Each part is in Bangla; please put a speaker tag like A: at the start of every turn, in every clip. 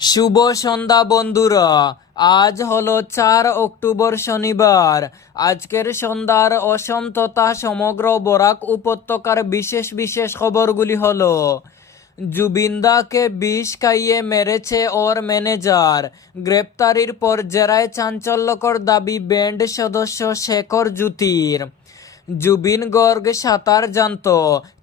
A: শুভ সন্ধ্যা বন্ধুরা। আজ হলো চার অক্টোবর শনিবার। আজকের সন্ধ্যার অসম তথা সমগ্র বরাক উপত্যকার বিশেষ বিশেষ খবরগুলি হলো, জুবিন্দাকে বিষ খাইয়ে মেরেছে ওর ম্যানেজার। গ্রেপ্তারির পর জেরায় চাঞ্চল্যকর দাবি ব্যান্ড সদস্য শেখর জ্যোতির। জুবিন গর্গ সাঁতার জানত।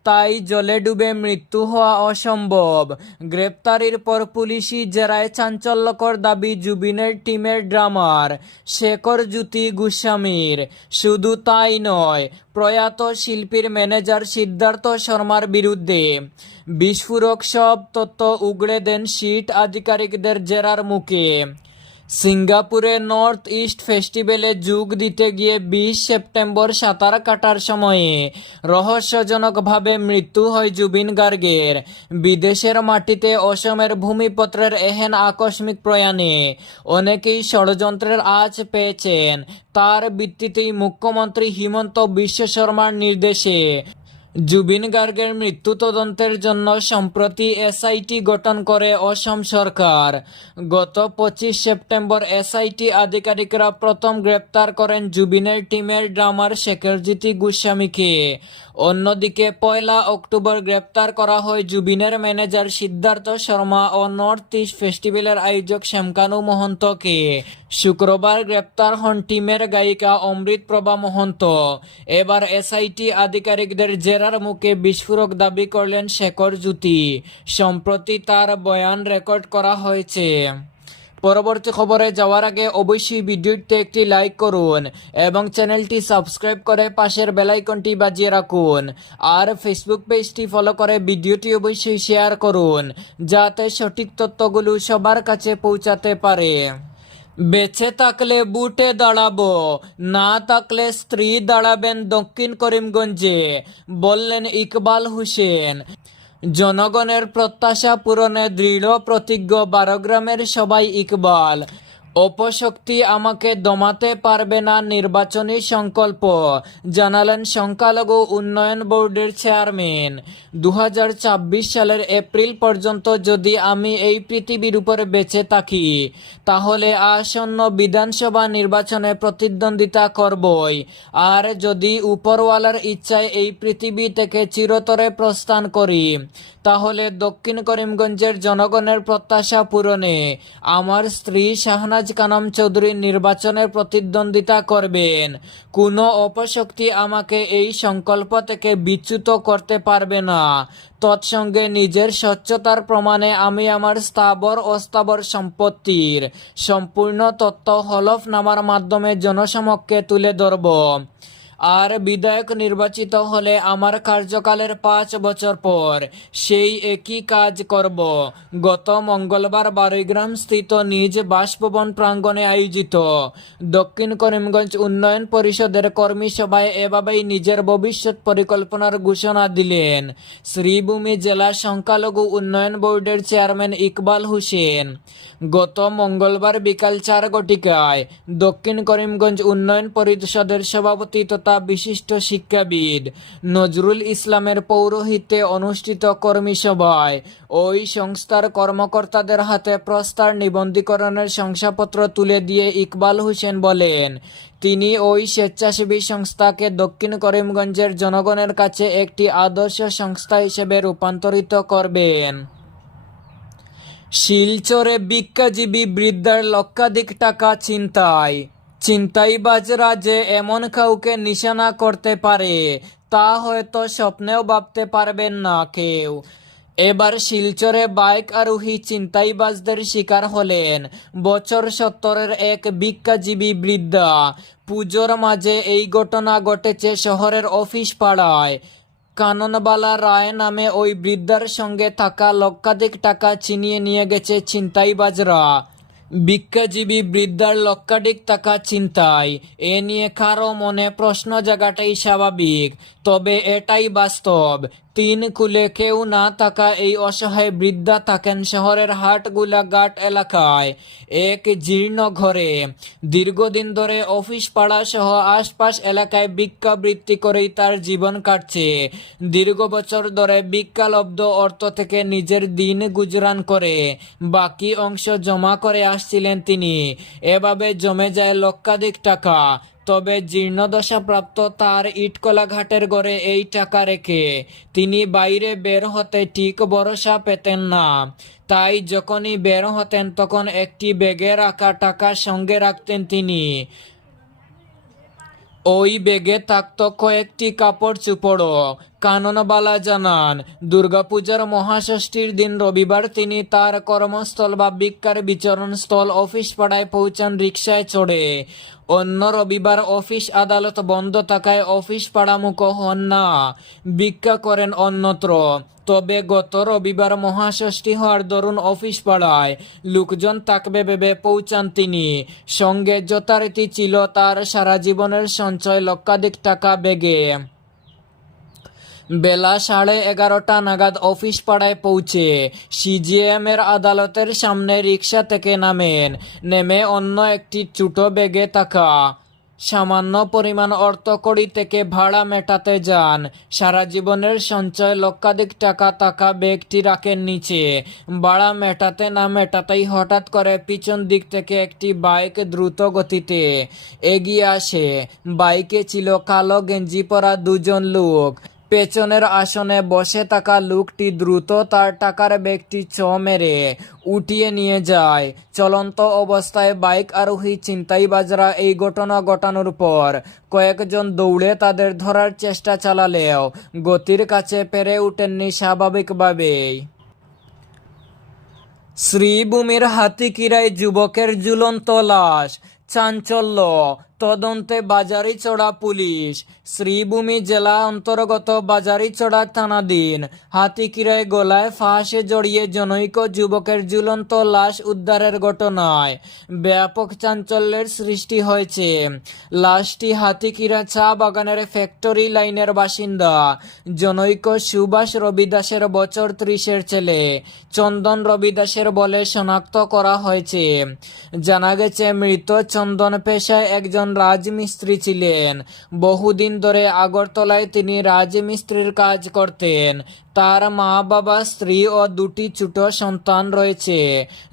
A: তাই জলে ডুবে মৃত্যু হওয়া অসম্ভব। গ্রেপ্তারির পর পুলিশি জেরায় চাঞ্চল্যকর দাবি জুবিনের টিমের ড্রামার শেখর জ্যোতি গোস্বামীর। শুধু তাই নয়, প্রয়াত শিল্পীর ম্যানেজার সিদ্ধার্থ শর্মার বিরুদ্ধে। বিস্ফোরক সব তথ্য উগড়ে দেন সিট আধিকারিকদের জেরার মুখে। সিঙ্গাপুরে নর্থ ইস্ট ফেস্টিভ্যালে যোগ দিতে গিয়ে বিশ সেপ্টেম্বর সাঁতার কাটার সময়ে রহস্যজনকভাবে মৃত্যু হয় জুবিন গার্গের। বিদেশের মাটিতে অসমের ভূমিপত্রের এহেন আকস্মিক প্রয়াণে অনেকেই ষড়যন্ত্রের আঁচ পেয়েছেন। তার ভিত্তিতেই মুখ্যমন্ত্রী হিমন্ত বিশ্ব শর্মার নির্দেশে জুবিন গার্গের মৃত্যু তদন্তের জন্য সম্প্রতি এসআইটি গঠন করে অসম সরকার। গত পঁচিশ সেপ্টেম্বর এসআইটি আধিকারিকরা প্রথম গ্রেপ্তার করেন জুবিনের টিমের ড্রামার শেখরজিতি গোস্বামীকে। অন্যদিকে পয়লা অক্টোবর গ্রেপ্তার করা হয় জুবিনের ম্যানেজার সিদ্ধার্থ শর্মা ও নর্থ ইস্ট ফেস্টিভ্যালের আয়োজক শ্যামকানু মহন্তকে। শুক্রবার গ্রেপ্তার হন টিমের গায়িকা অমৃত প্রভা মহন্ত। এবার এসআইটি আধিকারিকদের জেরার মুখে বিস্ফোরক দাবি করলেন শেখর জ্যোতি। সম্প্রতি তার বয়ান রেকর্ড করা হয়েছে। পরবর্তী খবরে যাওয়ার আগে অবশ্যই ভিডিওটিতে একটি লাইক করুন এবং চ্যানেলটি সাবস্ক্রাইব করে পাশের বেলাইকনটি বাজিয়ে রাখুন। আর ফেসবুক পেজটি ফলো করে ভিডিওটি অবশ্যই শেয়ার করুন, যাতে সঠিক তথ্যগুলো সবার কাছে পৌঁছাতে পারে। বেছে থাকলে বুটে দাঁড়াবো, না থাকলে স্ত্রী দাঁড়াবেন দক্ষিণ করিমগঞ্জে, বললেন ইকবাল হোসেন। জনগণের প্রত্যাশা পূরণে দৃঢ় প্রতিজ্ঞ বারোগ্রামের সবাই ইকবাল। অপশক্তি আমাকে দমাতে পারবে না নির্বাচনী সংকল্প, জানালেন সংখ্যালঘু উন্নয়ন বোর্ডের চেয়ারম্যান। দু সালের এপ্রিল পর্যন্ত যদি আমি এই পৃথিবীর উপরে বেঁচে থাকি, তাহলে আসন্ন বিধানসভা নির্বাচনে প্রতিদ্বন্দ্বিতা করবই। আর যদি উপরওয়ালার ইচ্ছায় এই পৃথিবী থেকে চিরতরে প্রস্থান করি, তাহলে দক্ষিণ করিমগঞ্জের জনগণের প্রত্যাশা পূরণে। আমার স্ত্রী শাহনাজ কানাম চৌধুরী নির্বাচনে প্রতিদ্বন্দ্বিতা করবেন। কোনো অপশক্তি আমাকে এই সংকল্প থেকে বিচ্যুত করতে পারবে না। তৎসঙ্গে নিজের স্বচ্ছতার প্রমাণে আমি আমার স্থাবর অস্থাবর সম্পত্তির সম্পূর্ণ তথ্য হলফনামার মাধ্যমে জনসমক্ষে তুলে ধরব। আর বিধায়ক নির্বাচিত হলে আমার কার্যকালের পাঁচ বছর পর সেই একই কাজ করব। গত মঙ্গলবার বারৈগ্রাম স্থিত নিজ বাসভবন প্রাঙ্গণে আয়োজিত দক্ষিণ করিমগঞ্জ উন্নয়ন পরিষদের কর্মী সভায় এভাবেই নিজের ভবিষ্যৎ পরিকল্পনার ঘোষণা দিলেন শ্রীভূমি জেলা সংখ্যালঘু উন্নয়ন বোর্ডের চেয়ারম্যান ইকবাল হোসেন। গত মঙ্গলবার বিকাল চার ঘটিকায় দক্ষিণ করিমগঞ্জ উন্নয়ন পরিষদের সভাপতি তথা বিশিষ্ট শিক্ষাবিদ। নজরুল ইসলামের পৌরোহিত্যে অনুষ্ঠিত কর্মী সভায় ওই সংস্থার কর্মকর্তাদের হাতে প্রস্তার নিবন্ধীকরণের শংসাপত্র তুলে দিয়ে ইকবাল হোসেন বলেন, তিনি ওই স্বেচ্ছাসেবী সংস্থাকে দক্ষিণ করিমগঞ্জের জনগণের কাছে একটি আদর্শ সংস্থা হিসেবে রূপান্তরিত করবেন। শিলচরে ভিক্ষাজীবী বৃদ্ধার লক্ষাধিক টাকা ছিনতাই ছিনতাইবাজরা যে এমন কাউকে নিশানা করতে পারে, তা হয়তো স্বপ্নেও ভাবতে পারবেন না কেউ। এবার শিলচরে বাইক আরোহী ছিনতাইবাজদের শিকার হলেন বছর সত্তরের এক ভিক্ষাজীবী বৃদ্ধা। পুজোর মাঝে এই ঘটনা ঘটেছে শহরের অফিস পাড়ায়। কাননবালা রায় নামে ওই বৃদ্ধার সঙ্গে থাকা লক্ষাধিক টাকা ছিনিয়ে নিয়ে গেছে ছিনতাইবাজরা ভিক্ষাজীবী বৃদ্ধার লক্ষাধিক টাকা চিন্তায়। এ নিয়ে কারও মনে প্রশ্ন জাগাটাই স্বাভাবিক, তবে এটাই বাস্তব। তিন কুলে কেউ না থাকা এই অসহায় বৃদ্ধা থাকেন শহরের হাটগুলা ঘাট এলাকায়। এক জীর্ণ ঘরে দীর্ঘদিন ধরে অফিস পাড়া সহ আশপাশ এলাকায় ভিক্ষাবৃত্তি করেই তার জীবন কাটছে। দীর্ঘ বছর ধরে ভিক্ষালব্ধ অর্থ থেকে নিজের দিন গুজরান করে। বাকি অংশ জমা করে আসছিলেন তিনি। এভাবে জমে যায় লক্ষাধিক টাকা। তবে জীর্ণদশাপ্রাপ্ত তার ইটকলা ঘাটের গড়ে এই টাকা রেখে তিনি বাইরে বের হতে ঠিক ভরসা পেতেন না। তাই যখনই বের হতেন তখন একটি ব্যাগে রাখা টাকা সঙ্গে রাখতেন তিনি। ওই ব্যাগে থাকত কয়েকটি কাপড় চুপড়ও। কাননবালা জানান, দুর্গাপূজার মহাষষ্ঠীর দিন রবিবার তিনি তার কর্মস্থল বা ভিক্ষার বিচরণ স্থল অফিস পাড়ায় পৌঁছান রিক্সায় চড়ে। অন্য রবিবার অফিস আদালত বন্ধ থাকায় অফিস পাড়ামুখ হন না। ভিক্ষা করেন অন্যত্র। তবে গত রবিবার মহাষষ্ঠী হওয়ার দরুন অফিস পাড়ায় লোকজন থাকবে ভেবে পৌঁছান তিনি। সঙ্গে যথারীতি ছিল তার সারা জীবনের সঞ্চয় লক্ষাধিক টাকা বেগে। বেলা সাড়ে এগারোটা নাগাদ অফিস পাড়ায় পৌঁছে সিজিএম এর আদালতের সামনে রিক্সা থেকে নামেন। নেমে অন্য একটি ছোট ব্যাগে থাকা। সামান্য পরিমাণ অর্থকড়ি থেকে ভাড়া মেটাতে যান। সারা জীবনের সঞ্চয় লক্ষাধিক টাকা টাকা ব্যাগটি রাখেন নিচে। ভাড়া মেটাতে না মেটাতেই হঠাৎ করে পিছন দিক থেকে একটি বাইক দ্রুত গতিতে এগিয়ে আসে। বাইকে ছিল কালো গেঞ্জি পরা দুজন লোক। পেছনের আসনে বসে থাকা লোকটি দ্রুত তার টাকার ব্যাগটি ছ মেরে উঠিয়ে নিয়ে যায়। চলন্ত অবস্থায় বাইক আরোহী ছিনতাইবাজরা এই ঘটনা ঘটানোর পর কয়েকজন দৌড়ে তাদের ধরার চেষ্টা চালালেও গতির কাছে পেরে ওঠেননি স্বাভাবিকভাবেই শ্রীভূমির হাতিকিরায় যুবকের ঝুলন্ত লাশ। চাঞ্চল্য তদন্তে বাজারিচড়া পুলিশ। শ্রীভূমি জেলা অন্তর্গত বাজারিচড়া থানাধীন হাতিকিরায় গলায় ফাঁসে জড়িয়ে জনৈক যুবকের ঝুলন্ত লাশ উদ্ধারের ঘটনায় ব্যাপক চাঞ্চল্যের সৃষ্টি হয়েছে। লাশটি হাতিকিরা চা বাগানের ফ্যাক্টরি লাইনের বাসিন্দা জনৈক সুভাষ রবিদাসের বছর ত্রিশের ছেলে। চন্দন রবিদাসের বলে শনাক্ত করা হয়েছে। জানা গেছে, মৃত চন্দন পেশায় একজন রাজমিস্ত্রি ছিলেন। বহুদিন ধরে আগরতলায় তিনি রাজমিস্ত্রির কাজ করতেন। তার মা, বাবা, স্ত্রী ও দুটি ছোট সন্তান রয়েছে।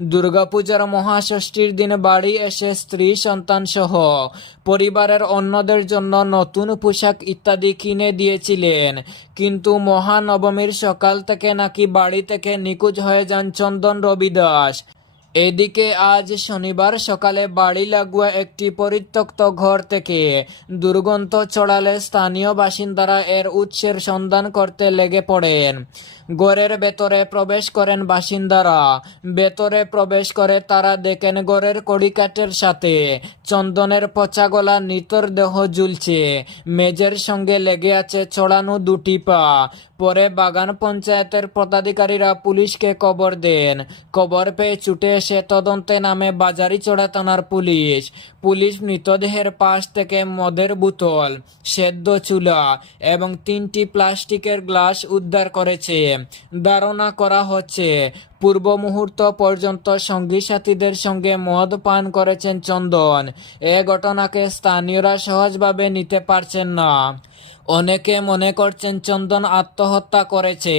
A: দুর্গাপূজার মহাষষ্ঠীর দিন বাড়ি এসে স্ত্রী, সন্তান সহ পরিবারের অন্যদের জন্য নতুন পোশাক ইত্যাদি কিনে দিয়েছিলেন। কিন্তু মহানবমীর সকাল থেকে নাকি বাড়ি থেকে নিখোঁজ হয়ে যান চন্দন রবিদাস। এদিকে আজ শনিবার সকালে বাড়ি লাগোয়া একটি পরিত্যক্ত ঘর থেকে দুর্গন্ধ ছড়ালে স্থানীয় বাসিন্দারা এর উৎসের সন্ধান করতে লেগে পড়েন। ঘরের ভেতরে প্রবেশ করেন বাসিন্দারা। ভেতরে প্রবেশ করে তারা দেখেন ঘরের কড়িকাঠের সাথে চন্দনের পচা গলা নিতর দেহ ঝুলছে। মেজের সঙ্গে লেগে আছে ছড়ানো দুটি পা। পরে বাগান পঞ্চায়েতের পদাধিকারীরা পুলিশকে খবর দেন। খবর পেয়ে ছুটে এসে তদন্তে নামে বাজারিচড়া থানার পুলিশ। পুলিশ মৃতদেহের পাশ থেকে মদের বোতল, সেদ্ধ চুলা এবং তিনটি প্লাস্টিকের গ্লাস উদ্ধার করেছে। ধারণা করা হচ্ছে, পূর্ব মুহূর্ত পর্যন্ত সঙ্গী সাথীদের সঙ্গে মদ পান করেছেন চন্দন। এ ঘটনাকে স্থানীয়রা সহজভাবে নিতে পারছেন না। অনেকে মনে করছেন চন্দন আত্মহত্যা করেছে,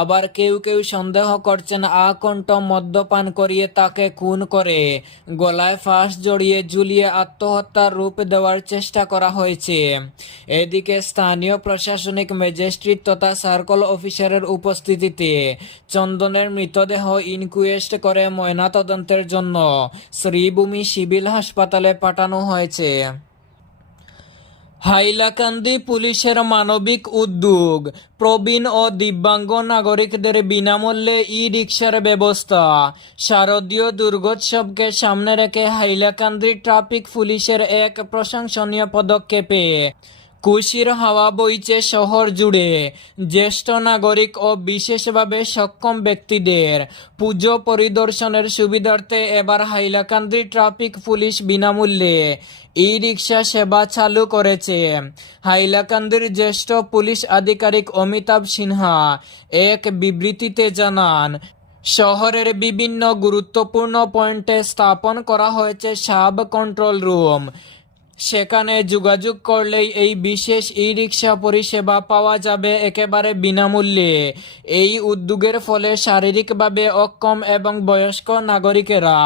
A: আবার কেউ কেউ সন্দেহ করছেন আকণ্ঠ মদ্যপান করিয়ে তাকে খুন করে। গলায় ফাঁস জড়িয়ে ঝুলিয়ে আত্মহত্যার রূপ দেওয়ার চেষ্টা করা হয়েছে। এদিকে স্থানীয় প্রশাসনিক ম্যাজিস্ট্রেট তথা সার্কল অফিসারের উপস্থিতিতে চন্দনের মৃতদেহ ইনকুয়েস্ট করে ময়নাতদন্তের জন্য শ্রীভূমি সিভিল হাসপাতালে পাঠানো হয়েছে। হাইলাকান্দি পুলিশের মানবিক উদ্যোগ। প্রবীণ ও দিব্যাঙ্গ নাগরিকদের বিনামূল্যে ই রিক্সার ব্যবস্থা। শারদীয় দুর্গোৎসবকে সামনে রেখে হাইলাকান্দি ট্রাফিক পুলিশের এক প্রশংসনীয় পদক্ষেপে খুশির হাওয়া বইছে শহর জুড়ে। জ্যেষ্ঠ নাগরিক ও বিশেষভাবে সক্ষম ব্যক্তিদের পুজো পরিদর্শনের সুবিধার্থে এবার হাইলাকান্দি ট্রাফিক পুলিশ বিনামূল্যে ই রিক্সা সেবা চালু করেছে। হাইলাকান্দির জ্যেষ্ঠ পুলিশ আধিকারিক অমিতাভ সিনহা এক বিবৃতিতে জানান, শহরের বিভিন্ন গুরুত্বপূর্ণ পয়েন্টে স্থাপন করা হয়েছে সাব কন্ট্রোল রুম। সেখানে যোগাযোগ করলেই এই বিশেষ ই রিক্সা পরিষেবা পাওয়া যাবে একেবারে বিনামূল্যে। এই উদ্যোগের ফলে শারীরিকভাবে অক্ষম এবং বয়স্ক নাগরিকেরা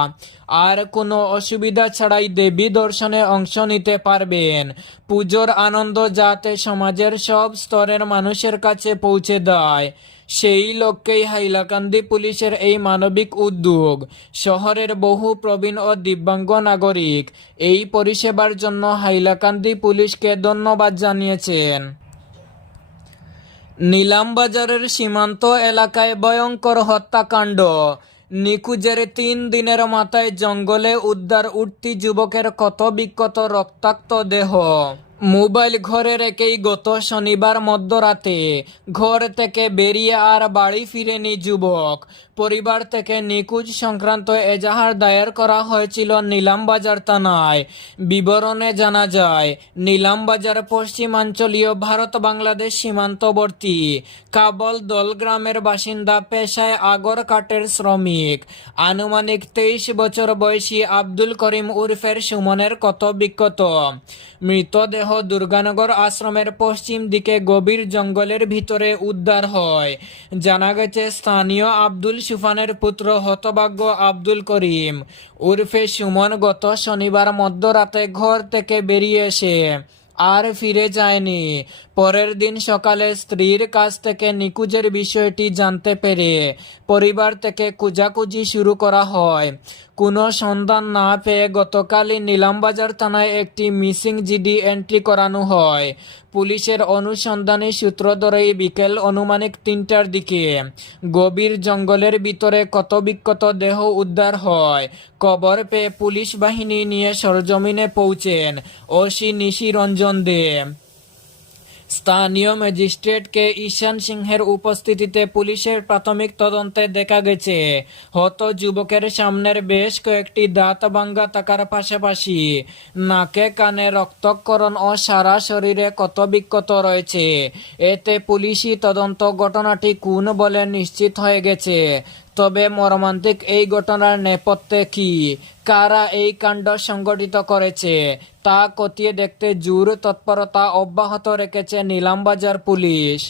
A: আর কোনো অসুবিধা ছাড়াই দেবী দর্শনে অংশ নিতে পারবেন। পুজোর আনন্দ যাতে সমাজের সব স্তরের মানুষের কাছে পৌঁছে দেয়। সেই লক্ষ্যেই হাইলাকান্দি পুলিশের এই মানবিক উদ্যোগ। শহরের বহু প্রবীণ ও দিব্যাঙ্গ নাগরিক এই পরিষেবার জন্য হাইলাকান্দি পুলিশকে ধন্যবাদ জানিয়েছেন। নিলামবাজারের সীমান্ত এলাকায় ভয়ঙ্কর হত্যাকাণ্ড। নিকুজের তিন দিনের মাথায় জঙ্গলে উদ্ধার উঠতি যুবকের ক্ষত বিক্ষত রক্তাক্ত দেহ। মোবাইল ঘরে রেখেই গত শনিবার মধ্যরাতে ঘর থেকে বেরিয়ে আর বাড়ি ফিরেনি যুবক। পরিবার থেকে নিকুজ সংক্রান্ত এজাহার দায়ের করা হয়েছিল নিলামবাজার থানায়। বিবরণে জানা যায়, নিলামবাজার পশ্চিমাঞ্চলীয় ভারত বাংলাদেশ সীমান্তবর্তী কাবল দল গ্রামের বাসিন্দা পেশায় আগর কাঠের শ্রমিক। আনুমানিক তেইশ বছর বয়সী আব্দুল করিম উর্ফের সুমনের কত বিক্ষত মৃতদেহ দুর্গানগর আশ্রমের পশ্চিম দিকে গভীর জঙ্গলের ভিতরে উদ্ধার হয়। জানা গেছে, স্থানীয় আব্দুল সুফানের পুত্র হতভাগ্য আব্দুল করিম। উর্ফে সুমন গত শনিবার মধ্যরাতে ঘর থেকে বেরিয়ে এসে আর ফিরে যায়নি। পরের দিন সকালে স্ত্রীর কাছ থেকে নিকুজের বিষয়টি জানতে পেরে পরিবার থেকে কুজাকুজি শুরু করা হয়। কোনো সন্ধান না পেয়ে গতকালই নীলামবাজার থানায় একটি মিসিং জিডি এন্ট্রি করানো হয়। পুলিশের অনুসন্ধানী সূত্র ধরেই বিকেল অনুমানিক তিনটার দিকে গভীর জঙ্গলের ভিতরে কত বিক্ষত দেহ উদ্ধার হয়। কবর পেয়ে পুলিশ বাহিনী নিয়ে সরজমিনে পৌঁছেন। ওসি নিশি রঞ্জন দে। স্থানীয় ম্যাজিস্ট্রেটকে ঈশান সিংহের উপস্থিতিতে পুলিশের প্রাথমিক তদন্তে দেখা গেছে। হত যুবকের সামনের বেশ কয়েকটি দাঁত ভাঙ্গা থাকার পাশাপাশি নাকে কানে রক্তক্ষরণ ও সারা শরীরে কত বিক্ষত রয়েছে। এতে পুলিশি তদন্ত ঘটনাটি কোন বলে নিশ্চিত হয়ে গেছে। তবে মর্মান্তিক এই ঘটনার নেপথ্যে কি? কারা এই কাণ্ড সংগঠিত করেছে? তা কতিয়ে দেখতে জোর তৎপরতা অব্যাহত রেখেছে নিলামবাজার পুলিশ।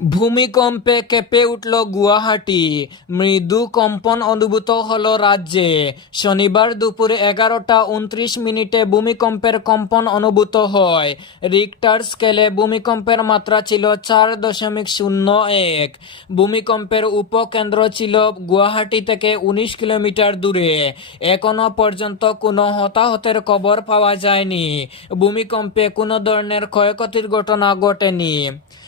A: ভূমিকম্পে কেঁপে উঠল গুয়াহাটি মৃদু কম্পন অনুভূত হল রাজ্যে শনিবার দুপুরে এগারোটা উনত্রিশ মিনিটে ভূমিকম্পের কম্পন অনুভূত হয়। রিক্টার স্কেলে ভূমিকম্পের মাত্রা ছিল চার দশমিক শূন্য এক। ভূমিকম্পের উপকেন্দ্র ছিল গুয়াহাটি থেকে উনিশ কিলোমিটার দূরে এখনও পর্যন্ত কোনো হতাহতের খবর পাওয়া যায়নি। ভূমিকম্পে কোনো ধরনের ক্ষয়ক্ষতির ঘটনা ঘটেনি।